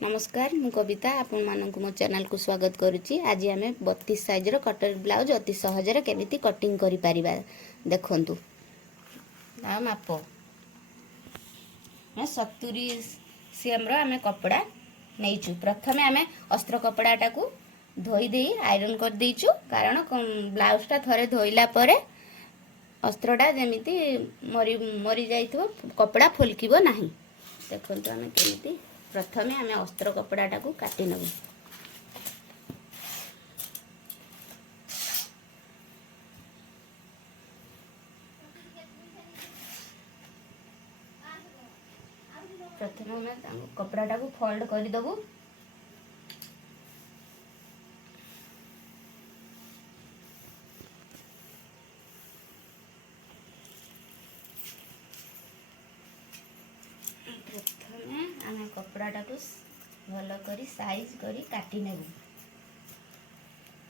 नमस्कार मु कविता आपण मानक मो चैनल को स्वागत करुच्ची। आज आम 32 साइज रो कटर ब्लाउज अति सहजरे केमिति कटिंग करि परिबा देखंतु। आ माप 70 सीएम रो आमे कपड़ा नैचु। प्रथमे आमे अस्त्र कपड़ाटा को धोई देई आयरन कर देइचु, कारण ब्लाउजटा थरे धोइला परे अस्त्रटा जेमिति मरी मरी जाइथो कपड़ा फुलकिबो नाही। देखंतु आमे केमिति प्रथमे आमे अस्त्र कपड़ाटा को काटी नबु। प्रथमे आमे कपड़ाटा को फोल्ड कर दबु। प्रथमे आमे कपड़ाटा को भल करी साइज करी काटी नेबु।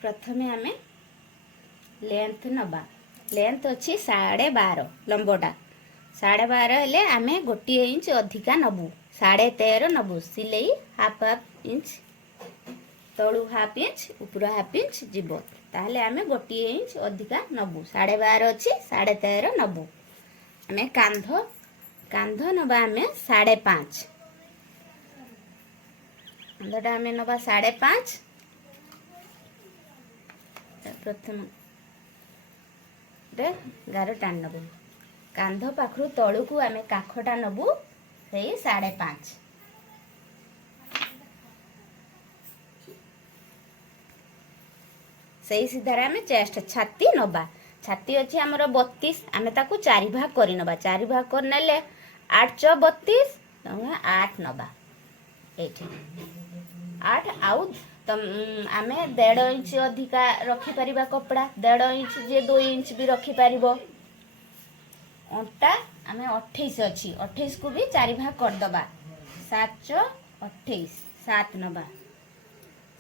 प्रथमे आमे लेंथ नबा। लेंथ अच्छी 12.5 लंबटा 12.5 हेले आमे गोटे इंच अधिका नबु। 13.5 नबु। सिलाई हाफ इंच तळु हाफ इंच ऊपर हाफ इंच जीवो, ताहले आमे गोटे इंच अधिका नबु। 12.5 अच्छी 13.5 नबु। आमे कांध नबा आमे 5.5। कांधटा आमे नबा 5.5। प्रथम रे गार टाण नबु। कांध पाखरु तळु को आमे काखटा नबु सेई 5.5। सेई सीधारे आमे चेस्ट छाती नबा। छाती अच्छी आमर 32, आमे ताकू 4 भाग करि नबा। 4 भाग कर नेले 8 × 32 8 नबा। एठी 8 आउ आमे 1.5 इंच अधिका रखि परिबा कपड़ा। 1.5 इंच जे 2 इंच भी रखि परिबो। अंटा आमे 28 अच्छी 28 को भी 4 भाग कर दबा। 7 × 28 7 नबा।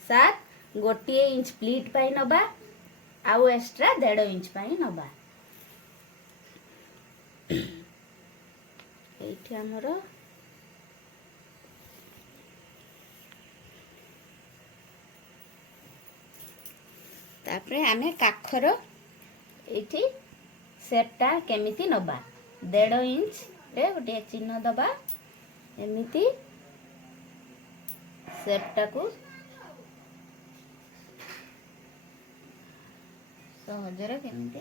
7 गोटे इंच प्लीट पाई नबा, आउ एक्स्ट्रा 1.5 इंच पाई नबा। एठी हमरो तापरे आमे काखर एठी सेपटा केमिति नबा। 1.5 इंच रे गोटे चिन्ह दबा। एमिति सेपटा को सहजरे केमिति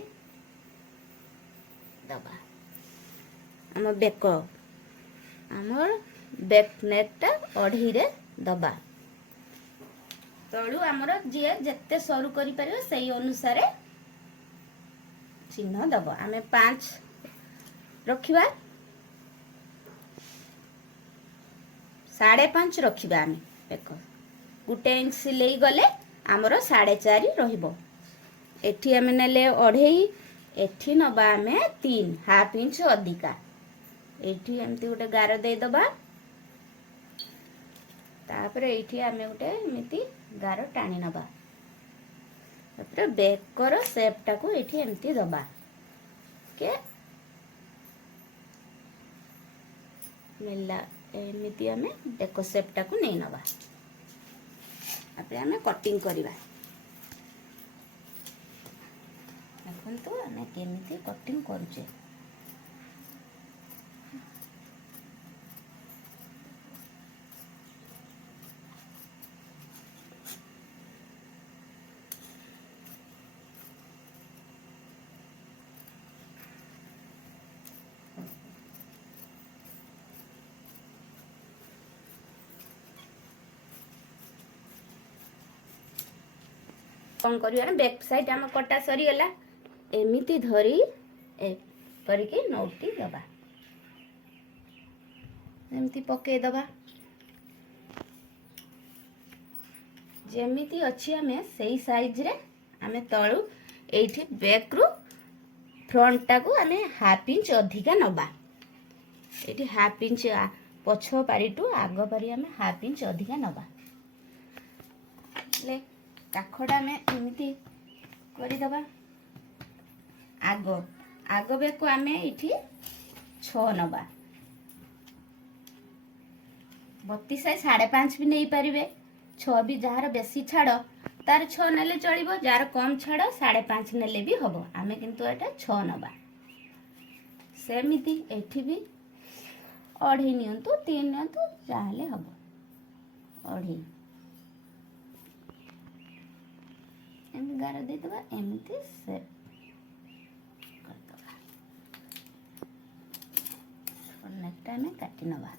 दबा। आम बेक आमर बेक नेकटा 2.5 रे दबा। तळु आमर जे जत्ते सरू करि परियो सेई अनुसार चिन्ह दबो। आमे 5 रखिबा। 5.5 रखिबा। आमे देखो गुटे इंच सिलेई गले आमर 4.5 रहिबो। एठी आमे नेले 2.5, एठी नबा आमे 3 हाफ इंच अधिका। एठी एमती गोटे गार दे दबा। तापरे एठी आमे गोटे एमिति गार टाणी नबा। तापरे बेकर शेपटा को एठी एमती दबा के मिला। एमिति आमे बेक शेपटा को नै नबा। तापरे आमे कटिंग करिबा। देखंतु आमे केमिति कटिंग करूचे। कौन करिया बैक साइड आम कटा सरी गला। एमिति धरी करके नोटी दबा। एमिति पके दबा। जेमिति अछि आमे सेई साइज रे आमे तळु एठी बैक रु फ्रंट टा को आमे हाफ इंच अधिका नबा। एठी हाफ इंच पछो पारी टू आग पारी आमे हाफ इंच अधिका नबा। ले काखडा में एमिति करि दबा। आग बेक आमे इठी 6 नबा। 32 5.5 भी नहीं पारिबे 6 भी जार बेसी छाड़ तार 6 नेले चलिबो जार कम छाड़ 5.5 नेले भी हबो आमे किंतु एटा 6 नबा सेमिति एठी भी अढ़ी नियंतु 3 नियंतु जाहले हबो अढ़ी एमती गार दे दबा एमती से कर दबा और नेक्स्ट टाइम काटी नबा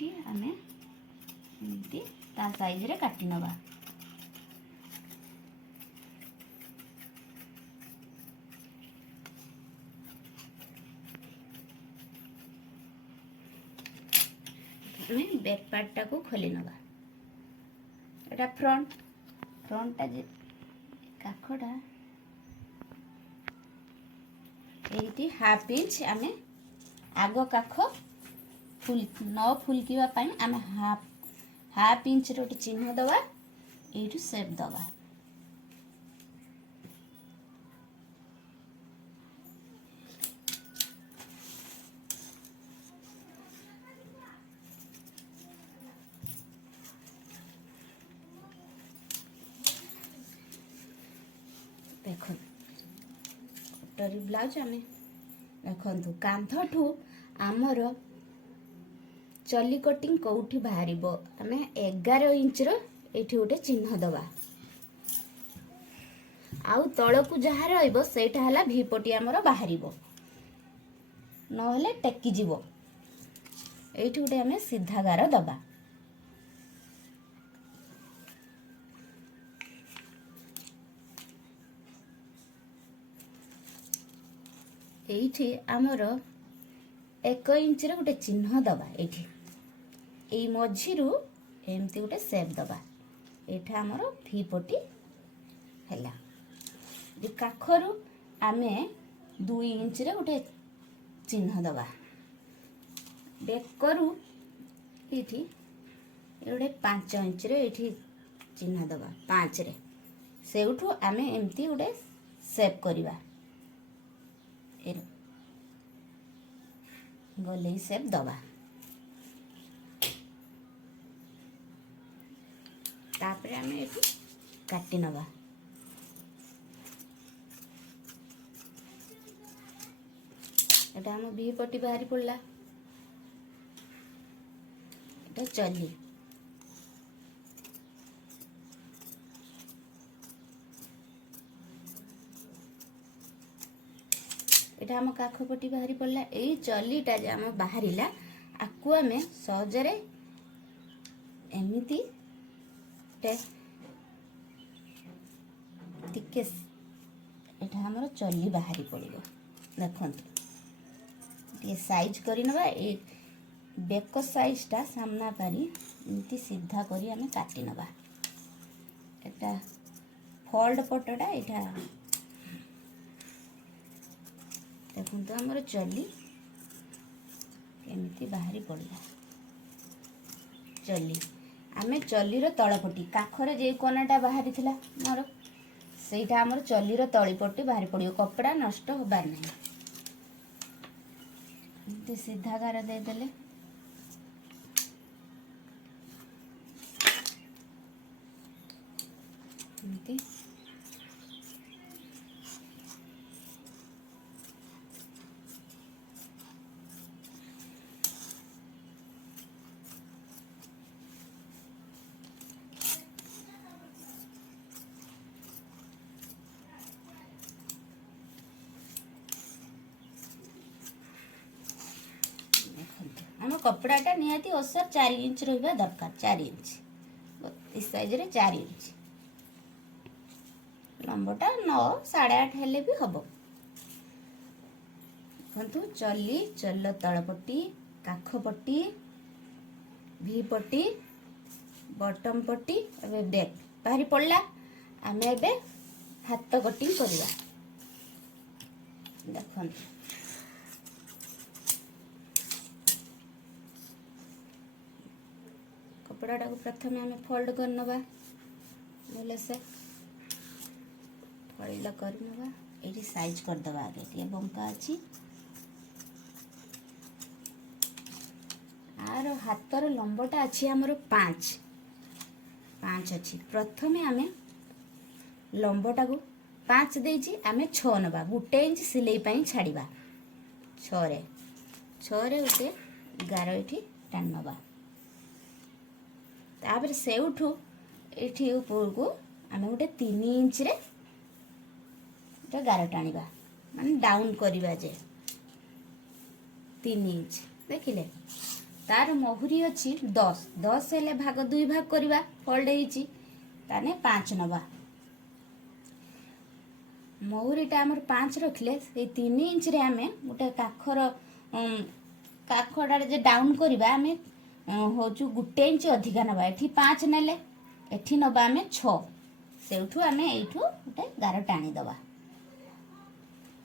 ये आम एमती ता साइज रे काटी नबा बैक पार्ट टा को खोली नबा एटा फ्रंट टा जे काखडा एटी हाफ इंच आमे आगो काख फुल न फुलकिवा पाई आमे हाफ इंच रो चिन्ह दवा एठू शेप दवा देखो कटोरी ब्लाउज आमे देखो कांधठू आमर चली कटिंग कौटी बाहर आम 11 इंच एठी गोटे चिन्ह दबा आउ तलकू जहाँ रहीटा है भीपटी आमर बाहर नहले टेकी जीव एठी गोटे आम सीधा गार दबा एठी आमर 1 इंच गोटे चिन्ह दबा एठी ए मझिरु एमती गोटे सेप दबा एठा हमर भी पटी हैला जे काखरु आमे 2 इंच रे गोटे चिन्ह दबा बेक करू एठी गोटे 5 इंच रे एठी चिन्ह दबा 5 रे सेउठू आमे एमती गोटे सेप करिबा ए गोले सेप दबा तापरे आमे एठी काटी नबा एटा हम भी पटी बाहरी पड़ला एटा चली एटा हम काख पटी बाहरी पड़ला एई चलीटा जे हम बाहरिला आकु आमे सहजरे एमिति टिके एटा हमर चली बाहरी पड़िबो देखंतु ये साइज करी नबा ए बेक साइज टा सामना पारी इनती सीधा करी हमें काटी नबा एटा फोल्ड पटटा एटा देखंतु हमर चली केमिति बाहरी पड़ला चली आमे चलीर तलपटी काखरे जे कोनाटा बाहरी थिला मोर सेटा हमर चलीर तळीपटी बाहरी पड़ियो कपड़ा नष्ट होबार नहीं इनती सीधा गार दे देले इनती आम कपड़ाटा निहाती ओसर 4 इंच रहा दरकार 4 इंच 32 साइज रे 4 इंच लंबटा 9 8.5 हेले भी हम देखु चली चल तलपटी काखपटी भी पटी बटम पटी ए बैक बाहरी पड़ला आम ए हाथ कटिंग करवा देखो कपड़ा टाको प्रथम आम फोल्ड कर नवा बोले से फोल्ड कर नवा ये साइज कर दबा आगे टे बंका अच्छी आर हाथर लंबटा अच्छी आमर 5 अच्छी प्रथम आम लंबटा को 5 देजी आम 6 नवा 1 इंच सिलाई छाड़ा 6 रे गोटे 11 ये टाण नवा तापर सेउठू ये ऊपर को आम गोटे 3 इंच रे गार टाणिबा माने डाउन करवा जे 3 इंच देखिले तार महुरी अच्छी 10 हेले भाग 2 भाग करवा फोल्ड होइची ताने 5 नवा महुरीटा आमर 5 रखले से 3 इंच रे आमे गोटे काखड़ा जे डाउन करवा आमे होचु 1 इंच अधिका नवा एठी 5 नेले एठी नवा आमे 6 सेउठू आमे एठू गोटे गार टाणी दवा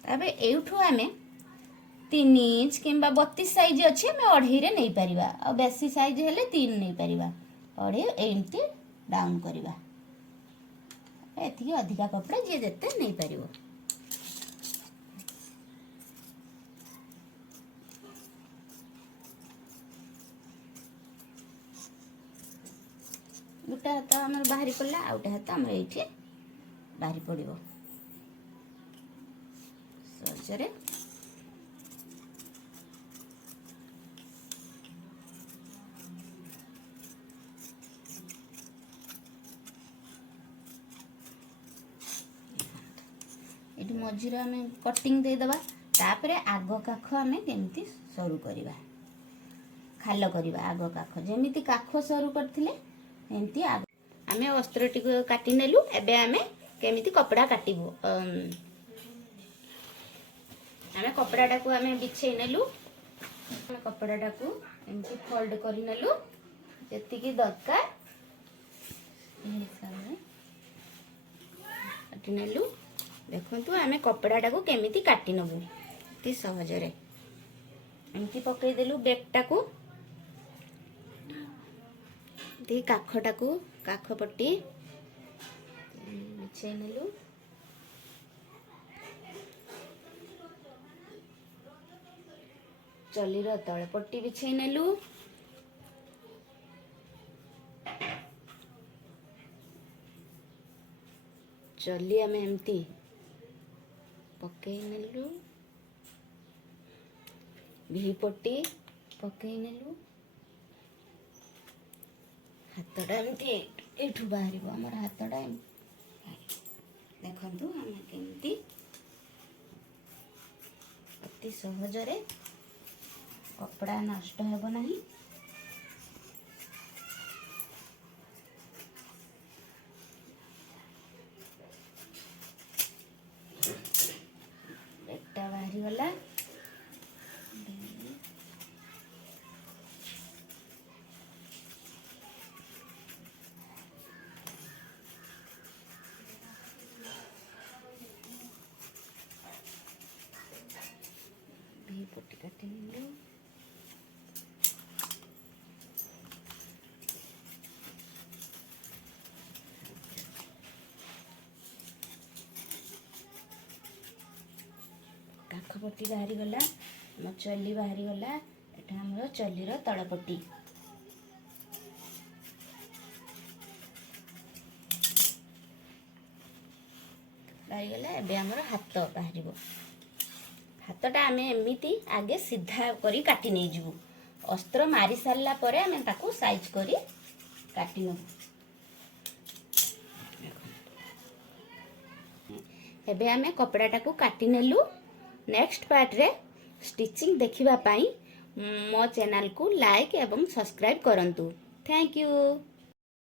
तबे एठू आमे 3 इंच किंबा 32 साइज अच्छे आम 2.5 रे नहीं परिबा आ बेसी साइज हेले 3 नहीं परिबा 2.5 एमती डाउन करवा एति अधिका कपड़ा जे देते नहीं परिबो गोटे हाथ आम बाहरी पड़ा आ गोटे हाथ आम ये बाहरी पड़ो सहजरे ये मझीर आम कटिंग देदेबा तापरे आग काख आम केमती सरू करवा खाल करवा आग काख जमीती काख सरू करथिले एमती आग आम अस्त्रटी काटी नेलु एबे आम केमिति कपड़ा काटिबो आम कपड़ाटा को आम बिछे नेलु कपड़ाटा को एमती फोल्ड कर नेलु जेतिकी दरकार काटी नेलु देखु आम कपड़ाटा को केमिति काटी नबु अति सहजरे एमती पकईदेलु बेगटा को काखटा को काख पट्टी बिछे नेलु चलीर तले पट्टी बिछे नेलु चली आम एमती पकई नेलु भी पट्टी पकई नेलु हाथटा एमती एठू बाहर आमर हाथटा देखु आम केमती अति सहजरे कपड़ा नष्ट हेब नहीं बेगटा बाहरी गला पट्टी काटी नेलु काख पट्टी बाहरी गला आम चली बाहरी गला एटा हमर चलीर तळ पट्टी बाहरी गला एबे हमर हाथ बाहरिबो हाथटा आम एमती आगे सीधा करी काटी नहीं जीवु अस्त्र मारी सारा पर आम ताकू साइज करी काटी नबु एबे आम कपड़ाटा को काटी नेलु नेक्स्ट पार्ट रे स्टिचिंग देखिबा पाई मो चैनल को लाइक एवं सब्सक्राइब करंतु थैंक यू।